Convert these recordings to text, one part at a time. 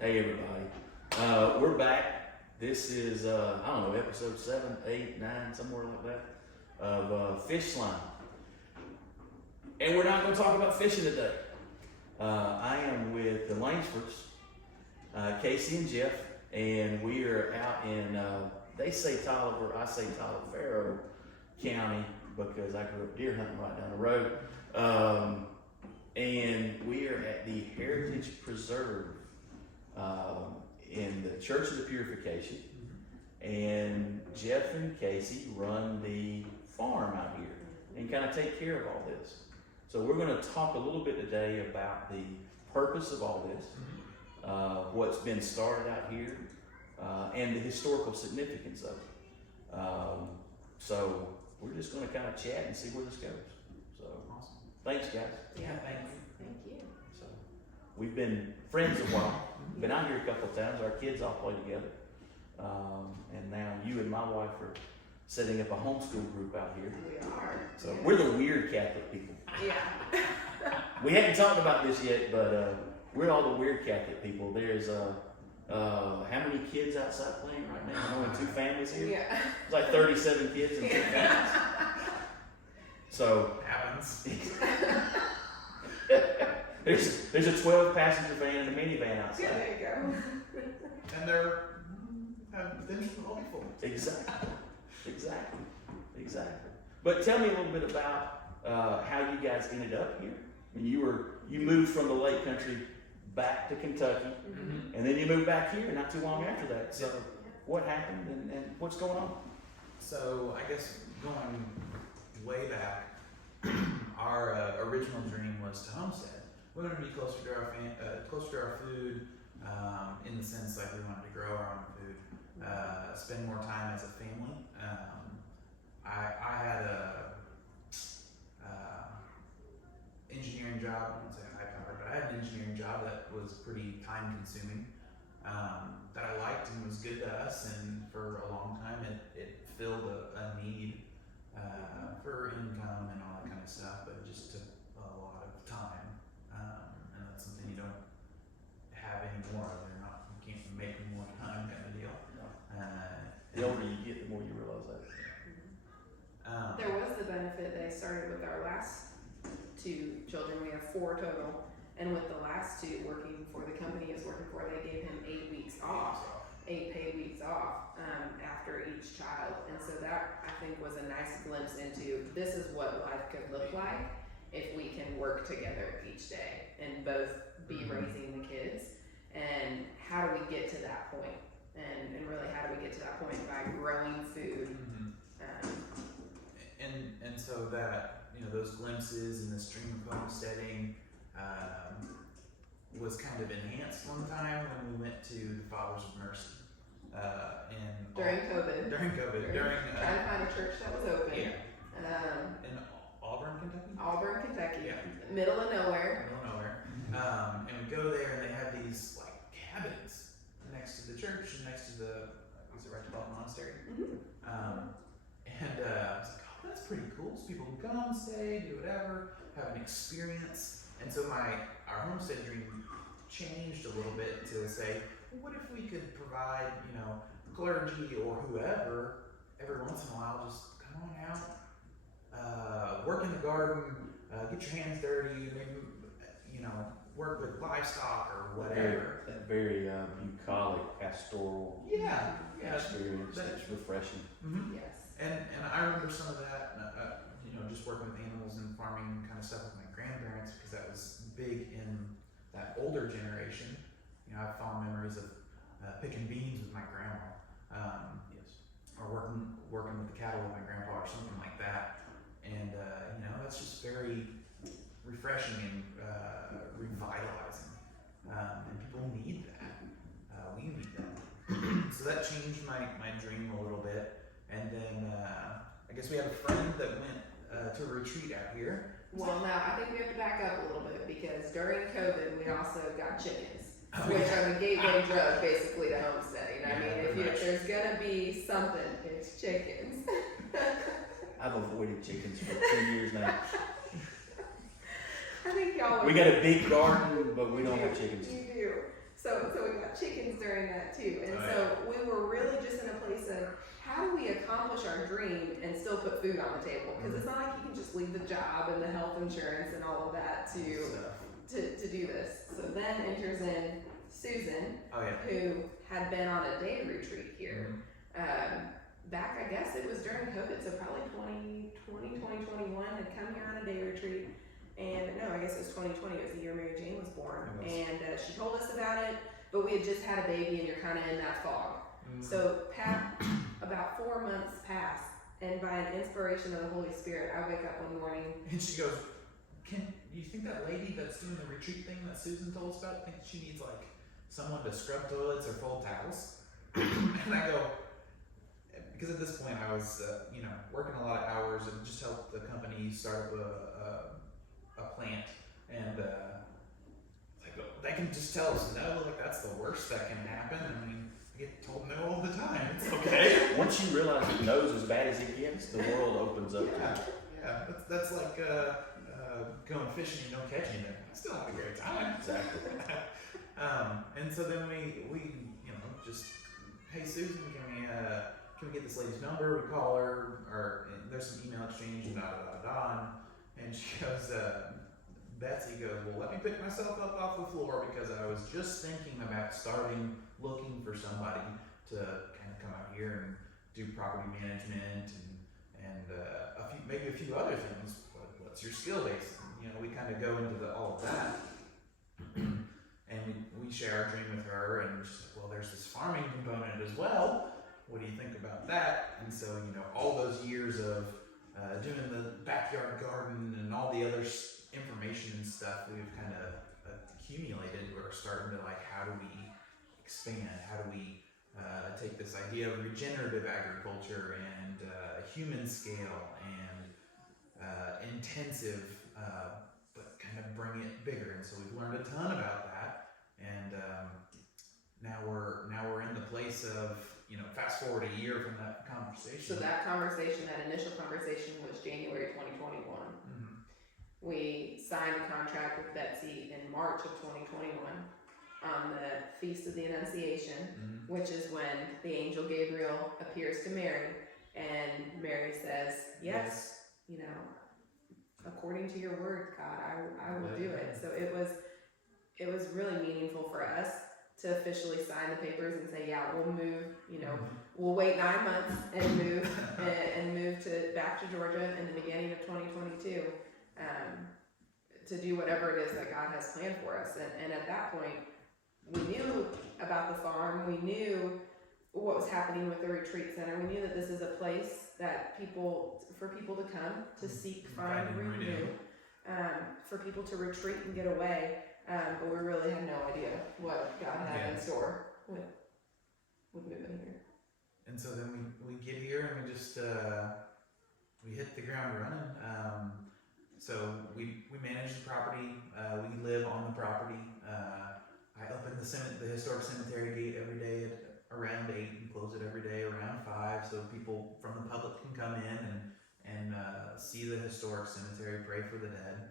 Hey everybody, we're back. This is, I don't know, episode 7, 8, 9, somewhere like that, of Fish Slime. And we're not going to talk about fishing today. I am with the Lansfords, Casey and Jeff, and we are out in, they say Tolliver, I say Taliaferro County, because I grew up deer hunting right down the road. And we are at the Heritage Preserve in the Church of the Purification. And Jeff and Casey run the farm out here and kind of take care of all this. So we're going to talk a little bit today about the purpose of all this, what's been started out here, and the historical significance of it. So we're just going to kind of chat and see where this goes. So awesome. Thanks, guys. Yeah, thanks. Thank you. So we've been friends a while. Been out here a couple of times. Our kids all play together. And now you and my wife are setting up a homeschool group out here. We are. So we're the weird Catholic people. Yeah. We haven't talked about this yet, but we're all the weird Catholic people. There's how many kids outside playing right now? Only 2 families here. Yeah. It's like 37 kids and 2 families. So happens. there's a 12-passenger van and a minivan outside. Yeah, there you go. And they're potentially all be full. Exactly. But tell me a little bit about how you guys ended up here. I mean, you moved from the Lake Country back to Kentucky, and then you moved back here not too long after that. So what happened and what's going on? So I guess going way back, our original dream was to homestead. We wanted to be closer to our food, in the sense like we wanted to grow our own food, spend more time as a family. I had a engineering job. I wouldn't say high powered, but I had an engineering job that was pretty time consuming, that I liked and was good to us, and for a long time it filled a need for income and all that kind of stuff, but it just took a lot of time, and that's something you don't have anymore. You can't make more time kind of deal. The older you get, the more you realize that. There was the benefit they started with our last 2 children. We have 4 total, and with the last 2 working for the company he was working for, they gave him 8 weeks off, 8 paid weeks off after each child. And so that, I think, was a nice glimpse into this is what life could look like if we can work together each day and both be raising the kids. And how do we get to that point? And really, how do we get to that point? By growing food. And so that, those glimpses and this dream of homesteading was kind of enhanced one time when we went to the Fathers of Mercy. During COVID. Trying to find a church that was open. Yeah. In Auburn, Kentucky? Auburn, Kentucky. Yeah. Middle of nowhere. And we go there and they have these like cabins next to the church and next to the, is it right to call it monastery? I was like, oh, that's pretty cool. So people can come, stay, do whatever, have an experience. And so our homestead dream changed a little bit to say, well, what if we could provide, clergy or whoever every once in a while just come on out, work in the garden, get your hands dirty, maybe, work with livestock or whatever. That very bucolic, pastoral experience. It's refreshing. Mm-hmm. Yes. And I remember some of that, just working with animals and farming kind of stuff with my grandparents, because that was big in that older generation. I have fond memories of picking beans with my grandma, or working with the cattle with my grandpa or something like that. And that's just very refreshing and revitalizing. And people need that. We need that. So that changed my dream a little bit. And then I guess we have a friend that went to a retreat out here. Well, now I think we have to back up a little bit, because during COVID we also got chickens, which are the gateway drug basically to homesteading. I mean, if there's gonna be something, it's chickens. I've avoided chickens for 10 years now. I think y'all. We got a big garden, but we don't have chickens. You do. So we got chickens during that too. And so we were really just in a place of how do we accomplish our dream and still put food on the table? Because it's not like you can just leave the job and the health insurance and all of that to do this. So then enters in Susan, who had been on a day retreat here. Back, I guess it was during COVID, so probably 2020, 2021, had come here on a day retreat. And no, I guess it was 2020, it was the year Mary Jane was born. And she told us about it, but we had just had a baby and you're kind of in that fog. So about 4 months passed, and by an inspiration of the Holy Spirit, I wake up one morning. And she goes, do you think that lady that's doing the retreat thing that Susan told us about, thinks she needs like someone to scrub toilets or fold towels? And I go, because at this point I was, working a lot of hours and just helped the company start up a plant, and I go, they can just tell us no, like that's the worst that can happen. I mean, I get told no all the time. It's okay. Once you realize it knows as bad as it gets, the world opens up. Yeah, that's like going fishing and don't catch anything. I still have a great time. Exactly. And so then we just, hey Susan, can we get this lady's number? We call her, or there's some email exchange and and she goes, Betsy goes, well, let me pick myself up off the floor because I was just thinking about looking for somebody to kind of come out here and do property management and maybe a few other things. What's your skill base? We kind of go into all of that, and we share our dream with her. And she's like, well, there's this farming component as well. What do you think about that? And so, all those years of doing the backyard garden and all the other information and stuff we've kind of accumulated, we're starting to like, how do we expand? How do we take this idea of regenerative agriculture and human scale and intensive, but kind of bring it bigger? And so we've learned a ton about that, and now we're in the place of, fast forward a year from that conversation. So that initial conversation was January 2021. We signed a contract with Betsy in March of 2021 on the Feast of the Annunciation, which is when the angel Gabriel appears to Mary, and Mary says, yes, according to your word, God, I will do it. So it was really meaningful for us to officially sign the papers and say, yeah, we'll move, we'll wait 9 months and move back to Georgia in the beginning of 2022 to do whatever it is that God has planned for us. And at that point, we knew about the farm. We knew what was happening with the retreat center. We knew that this is a place that for people to come to seek, find, renew, for people to retreat and get away. But we really had no idea what God had in store with moving here. And so then we get here and we just we hit the ground running. So we manage the property. We live on the property. I open the historic cemetery gate every day at around 8 and close it every day around 5, so people from the public can come in and see the historic cemetery, pray for the dead.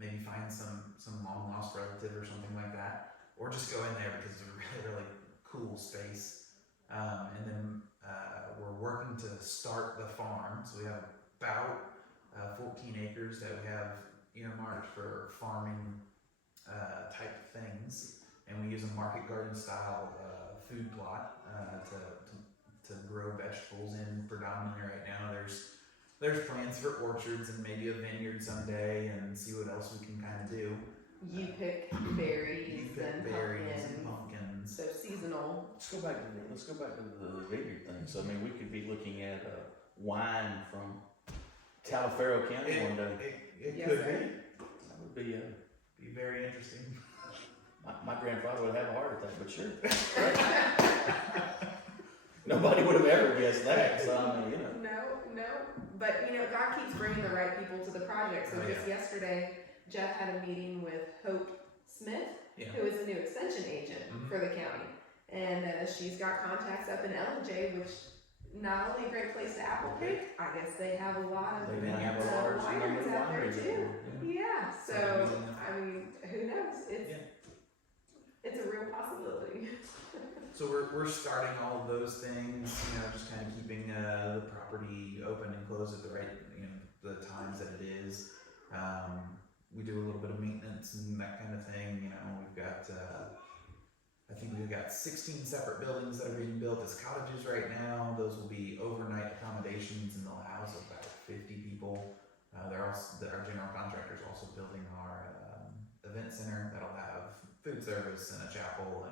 Maybe find some long lost relative or something like that, or just go in there because it's a really, really cool space. And then we're working to start the farm, so we have about 14 acres that we have earmarked for farming type things, and we use a market garden style food plot to grow vegetables in predominantly right now. There's plans for orchards and maybe a vineyard someday, and see what else we can kind of do. You pick berries and pumpkins. So seasonal. Let's go back to the vineyard thing. So we could be looking at wine from Taliaferro County one day. It could be. That would be very interesting. My grandfather would have a heart attack, but sure. Nobody would have ever guessed that. So No. But God keeps bringing the right people to the project. So yesterday, Jeff had a meeting with Hope Smith, who is a new extension agent for the county, and she's got contacts up in LJ, which not only a great place to apple pick, I guess they have a lot of wineries out there too. Yeah. So who knows? It's a real possibility. So we're starting all of those things, just kind of keeping the property open and closed at the right, the times that it is. We do a little bit of maintenance and that kind of thing. We've got, I think we've got 16 separate buildings that are being built as cottages right now. Those will be overnight accommodations and they'll house about 50 people. Our general contractor is also building our event center that'll have food service and a chapel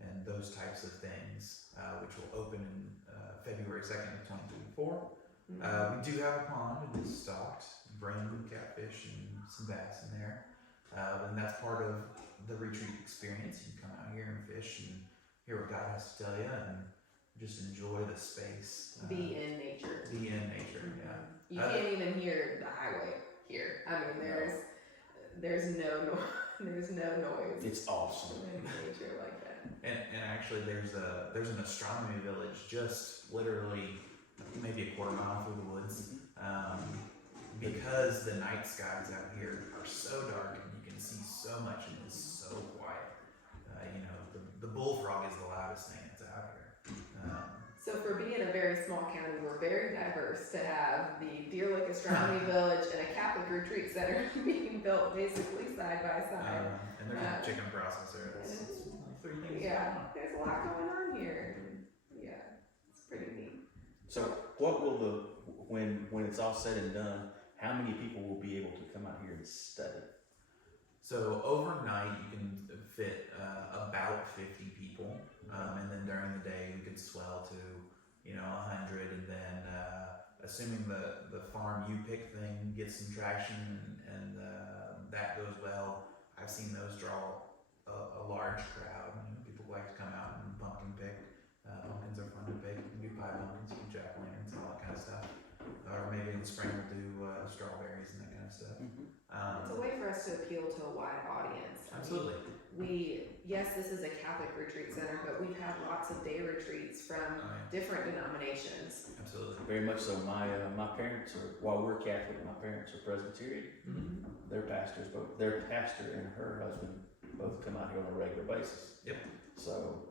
and those types of things, which will open in February 2nd of 2024. We do have a pond, it is stocked, brand new catfish and some bass in there. And that's part of the retreat experience. You can come out here and fish and hear what God has to tell you and just enjoy the space. Be in nature. Be in nature, yeah. You can't even hear the highway here. I mean, there's no noise. It's awesome. In nature like that. And actually there's an astronomy village just literally maybe a quarter mile through the woods. Because the night skies out here are so dark and you can see so much and it's so quiet. The bullfrog is the loudest thing that's out here. So for being a very small county, we're very diverse to have the Deer Lake Astronomy Village and a Catholic retreat center being built basically side by side. And there's a chicken processor. It's three things. Yeah, there's a lot going on here. Yeah, it's pretty neat. So what will when it's all said and done, how many people will be able to come out here and study? So overnight you can fit about 50 people, and then during the day we could swell to 100, and then assuming the farm you pick thing gets some traction and that goes well, I've seen those draw a large crowd. People like to come out and pumpkin pick. Pumpkins are fun to pick. You can do pie pumpkins, you can jack-o'-lanterns, all that kind of stuff. Or maybe in the spring we'll do strawberries and that kind of stuff. It's a way for us to appeal to a wide audience. Absolutely. Yes, this is a Catholic retreat center, but we've had lots of day retreats from different denominations. Absolutely. Very much so. My parents are, while we're Catholic, my parents are Presbyterian. Mm-hmm. They're pastors, but their pastor and her husband both come out here on a regular basis. Yep. So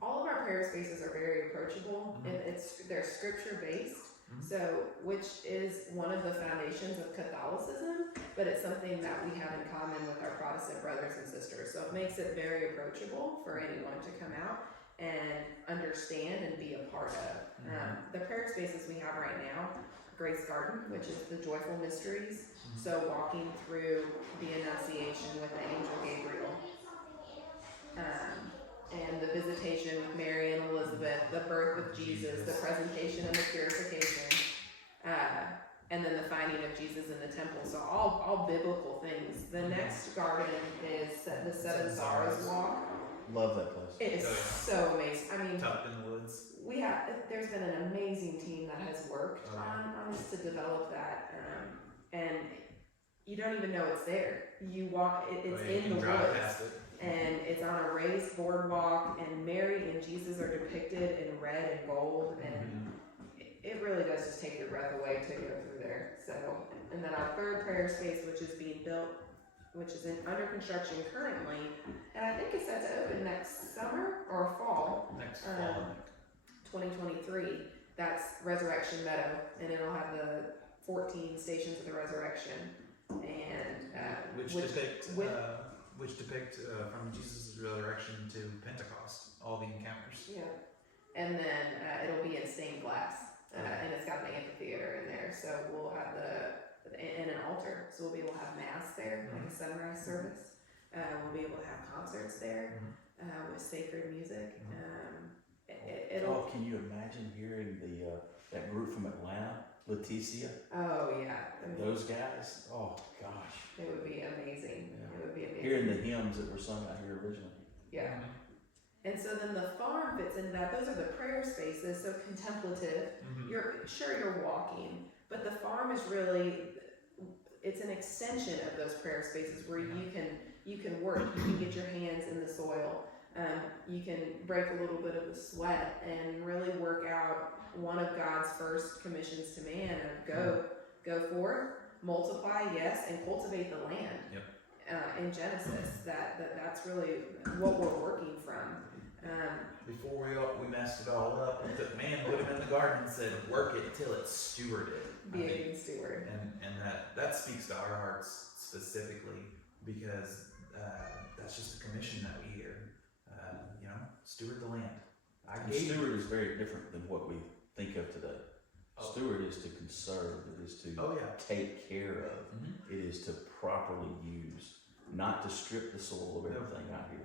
all of our prayer spaces are very approachable, and they're scripture based. So, which is one of the foundations of Catholicism, but it's something that we have in common with our Protestant brothers and sisters. So it makes it very approachable for anyone to come out and understand and be a part of. The prayer spaces we have right now, Grace Garden, which is the Joyful Mysteries. So walking through the Annunciation with the angel Gabriel. And the visitation with Mary and Elizabeth, the birth of Jesus, the presentation and the purification, and then the finding of Jesus in the temple. So all biblical things. The next garden is the Seven Sorrows Walk. Love that place. It is so amazing. I mean, tucked in the woods. There's been an amazing team that has worked on this to develop that, and you don't even know it's there. You walk, it's in the woods. And it's on a raised boardwalk, and Mary and Jesus are depicted in red and gold, and it really does just take your breath away to go through there. So, and then our third prayer space, which is being built, which is under construction currently, and I think it's set to open next summer or fall. Next fall. 2023. That's Resurrection Meadow, and it'll have the 14 stations of the resurrection, and which depict from Jesus' resurrection to Pentecost, all the encounters. Yeah, and then it'll be in stained glass, and it's got the amphitheater in there, so we'll have and an altar, so we'll be able to have mass there, like a sunrise service. We'll be able to have concerts there with sacred music. Can you imagine hearing that group from Atlanta, Leticia? Oh yeah, those guys. Oh gosh, it would be amazing. Yeah. It would be amazing. Hearing the hymns that were sung out here originally. Yeah. And so then the farm fits into that. Those are the prayer spaces, so contemplative. You're walking, but the farm is really, it's an extension of those prayer spaces where you can work, you can get your hands in the soil, you can break a little bit of the sweat and really work out one of God's first commissions to man of go forth, multiply, yes, and cultivate the land. Yep. In Genesis, that's that's really what we're working from. Before we messed it all up, we took man, put him in the garden and said, work it till it's stewarded. Be a good steward. And that speaks to our hearts specifically because that's just the commission that we hear. Steward the land. And steward is very different than what we think of today. Steward is to conserve. It is to take care of. Mm-hmm. It is to properly use, not to strip the soil of everything out here.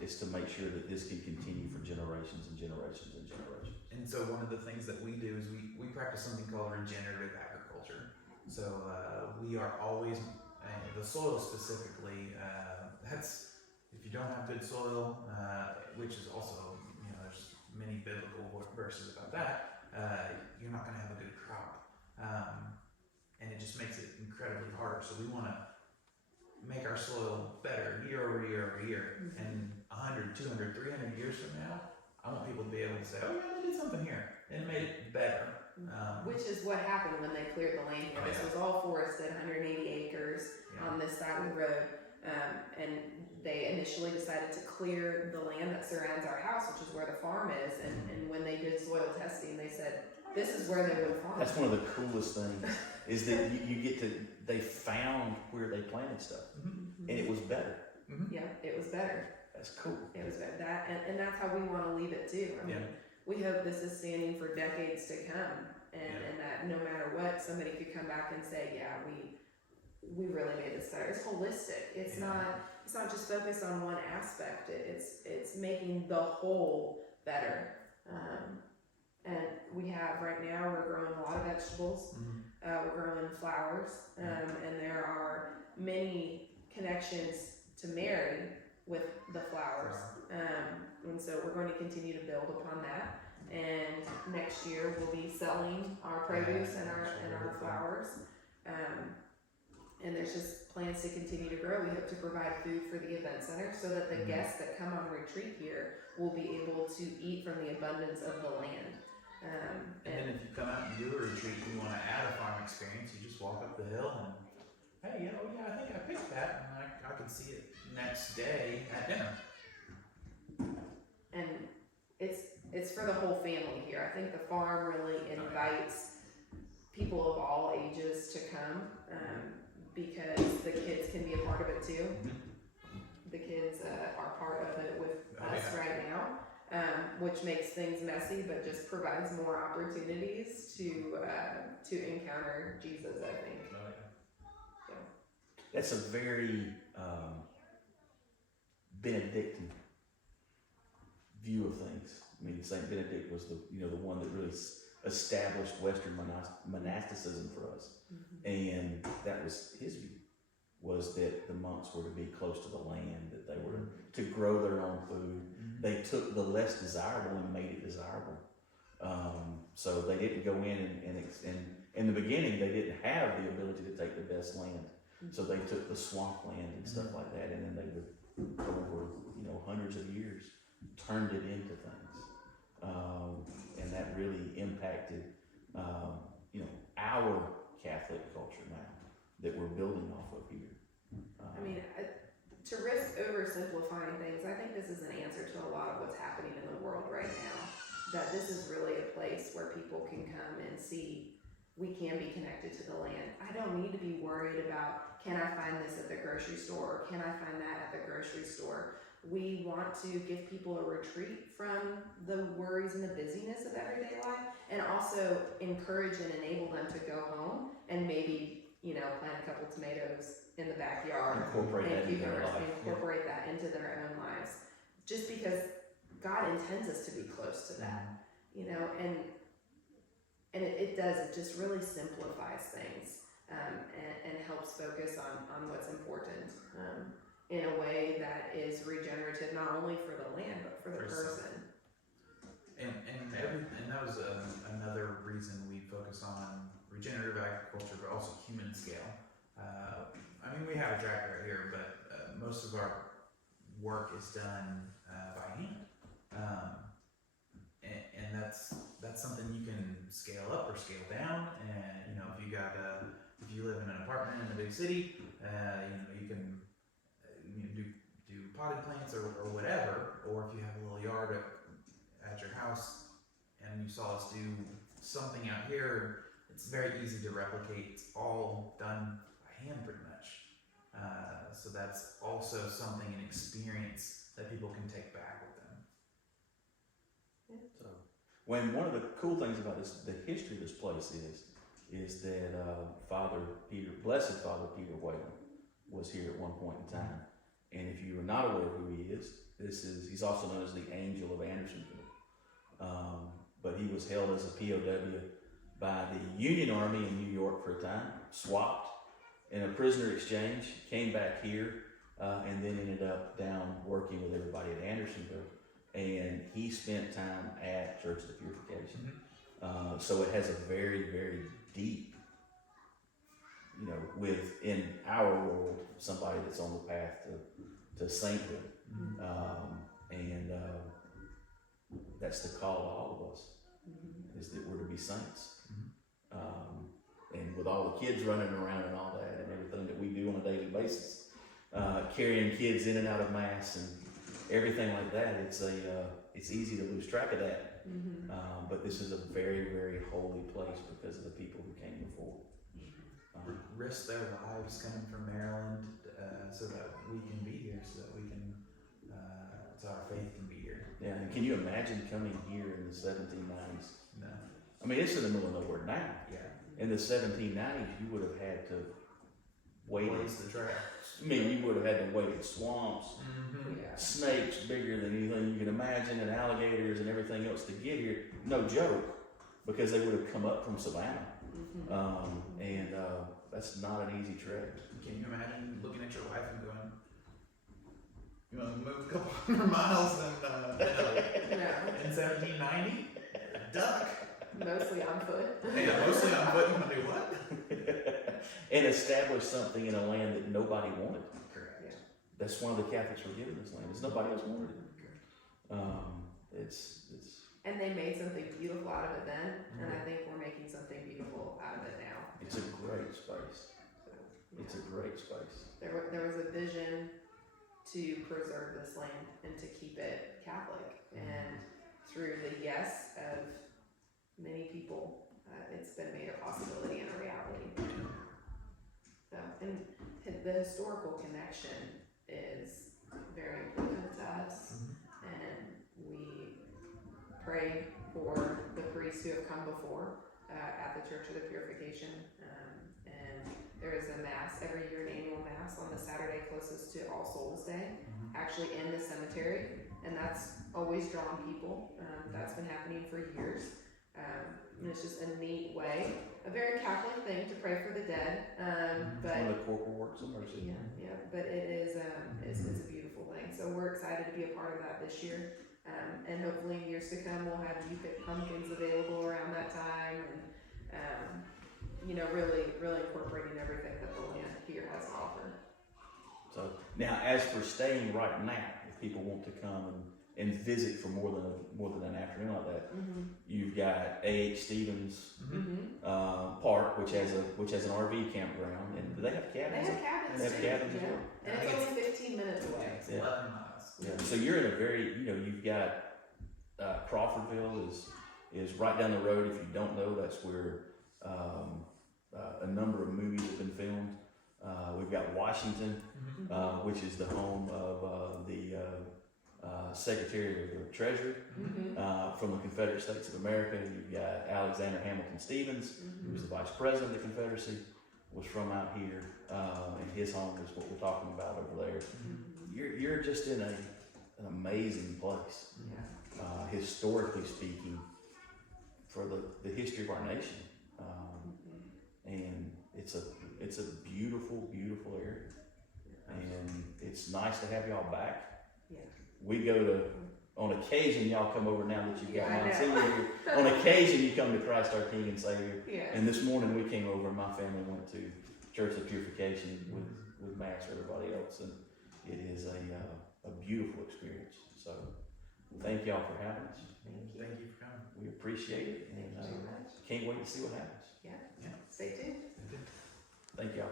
It's to make sure that this can continue for generations and generations and generations. And so one of the things that we do is we practice something called regenerative agriculture. So we are always, the soil specifically, that's, if you don't have good soil, which is also, there's many biblical verses about that, you're not going to have a good crop. And it just makes it incredibly hard. So we want to make our soil better year over year over year. Mm-hmm. And 100, 200, 300 years from now, I want people to be able to say, oh yeah, they did something here and it made it better. Which is what happened when they cleared the land here. This was all forested, 180 acres on this side of the road. And they initially decided to clear the land that surrounds our house, which is where the farm is. And when they did soil testing, they said, this is where they would farm. That's one of the coolest things is that you get to, they found where they planted stuff and it was better. Mm-hmm. Yeah, it was better. That's cool. It was better. And that's how we want to leave it too. I mean, we hope this is standing for decades to come and that no matter what, somebody could come back and say, yeah, we really made this better. It's holistic. It's not just focused on one aspect. It's making the whole better. And we have right now, we're growing a lot of vegetables. We're growing flowers, and there are many connections to Mary with the flowers. And so we're going to continue to build upon that. And next year we'll be selling our produce and our flowers. And there's just plans to continue to grow. We hope to provide food for the event center so that the guests that come on retreat here will be able to eat from the abundance of the land. And then if you come out and do a retreat, you want to add a farm experience, you just walk up the hill and, hey, I think I picked that, and I can see it next day at dinner. And it's for the whole family here. I think the farm really invites people of all ages to come because the kids can be a part of it too. The kids are part of it with us right now. Which makes things messy, but just provides more opportunities to encounter Jesus, I think. So. That's a very Benedictine view of things. I mean, Saint Benedict was the one that really established Western monasticism for us, and that was his view. Was that the monks were to be close to the land, that they were to grow their own food. They took the less desirable and made it desirable. So they didn't go in and in the beginning they didn't have the ability to take the best land. So they took the swamp land and stuff like that, and then they would over hundreds of years turned it into things, and that really impacted our Catholic culture now that we're building off of here. I mean, to risk oversimplifying things, I think this is an answer to a lot of what's happening in the world right now. That this is really a place where people can come and see we can be connected to the land. I don't need to be worried about, can I find this at the grocery store, or can I find that at the grocery store? We want to give people a retreat from the worries and the busyness of everyday life, and also encourage and enable them to go home and maybe plant a couple tomatoes in the backyard, incorporate that into their own lives. Just because God intends us to be close to that, and it does. It just really simplifies things and helps focus on what's important in a way that is regenerative, not only for the land but for the person. And that was another reason we focus on regenerative agriculture, but also human scale. We have a tractor right here, but most of our work is done by hand, and that's something you can scale up or scale down. And if you live in an apartment in a big city, you can do potted plants or whatever, or if you have a little yard at your house and you saw us do something out here, it's very easy to replicate. It's all done by hand pretty much. So that's also something, an experience that people can take back with them. So, when one of the cool things about this, the history of this place is that Blessed Father Peter Whalen was here at one point in time. And if you are not aware of who he is, he's also known as the Angel of Andersonville. But he was held as a POW by the Union Army in New York for a time, swapped in a prisoner exchange, came back here, and then ended up down working with everybody at Andersonville. And he spent time at Church of the Purification. So it has a very, very deep, within our world, somebody that's on the path to sainthood. And that's the call to all of us, is that we're to be saints. And with all the kids running around and all that and everything that we do on a daily basis, carrying kids in and out of Mass and everything like that, it's easy to lose track of that. But this is a very, very holy place because of the people who came before. Risk their lives coming from Maryland so that we can be here, so that we can, so our faith can be here. Yeah, and can you imagine coming here in the 1790s? No. I mean, it's in the middle of nowhere now. Yeah. In the 1790s, you would have had to wade. Blaze the trail. I mean, you would have had to wade in swamps, snakes bigger than anything you can imagine, and alligators and everything else to get here. No joke, because they would have come up from Savannah. And that's not an easy trek. Can you imagine looking at your wife and going, "You want to move a couple hundred miles in 1790? Duck." Mostly on foot. Yeah, mostly on foot. You want to do what? And establish something in a land that nobody wanted. Correct. Yeah. That's one of the Catholics were given this land. It's nobody else wanted it. It's. And they made something beautiful out of it then, and I think we're making something beautiful out of it now. It's a great space. So, It's a great space. There was a vision to preserve this land and to keep it Catholic, and through the yes of many people, it's been made a possibility and a reality. So, and the historical connection is very important to us, and we pray for the priests who have come before at the Church of the Purification, and there is a mass every year, an annual mass on the Saturday closest to All Souls Day, actually in the cemetery, and that's always drawn people. That's been happening for years. And it's just a neat way, a very Catholic thing to pray for the dead. But One of the corporal works of mercy. yeah, but it is it's a beautiful thing. So we're excited to be a part of that this year. And hopefully in years to come we'll have you-pick pumpkins available around that time, and really incorporating everything that the land here has to offer. So now, as for staying right now, if people want to come and visit for more than an afternoon like that, you've got A.H. Stevens Park, which has an RV campground, and do they have cabins? They have cabins. They have cabins as well. And it's only 15 minutes away. It's 11 miles. Yeah. So you're in a very, you've got Crawfordville is right down the road. If you don't know, that's where a number of movies have been filmed. We've got Washington, which is the home of the Secretary of the Treasury from the Confederate States of America. You've got Alexander Hamilton Stevens, who was the Vice President of the Confederacy, was from out here, and his home is what we're talking about over there. You're just in an amazing place, historically speaking, for the history of our nation, and it's a beautiful, beautiful area, and it's nice to have y'all back. Yeah. We go to, on occasion, y'all come over now that you've got I know. Monsignor here. On occasion, you come to Christ our King and Savior. Yeah. And this morning we came over, and my family went to Church of Purification with Max or everybody else, and it is a beautiful experience. So thank y'all for having us. Thank you for coming. We appreciate it, and Thank you very much. can't wait to see what happens. Yeah. Stay tuned. Thank y'all.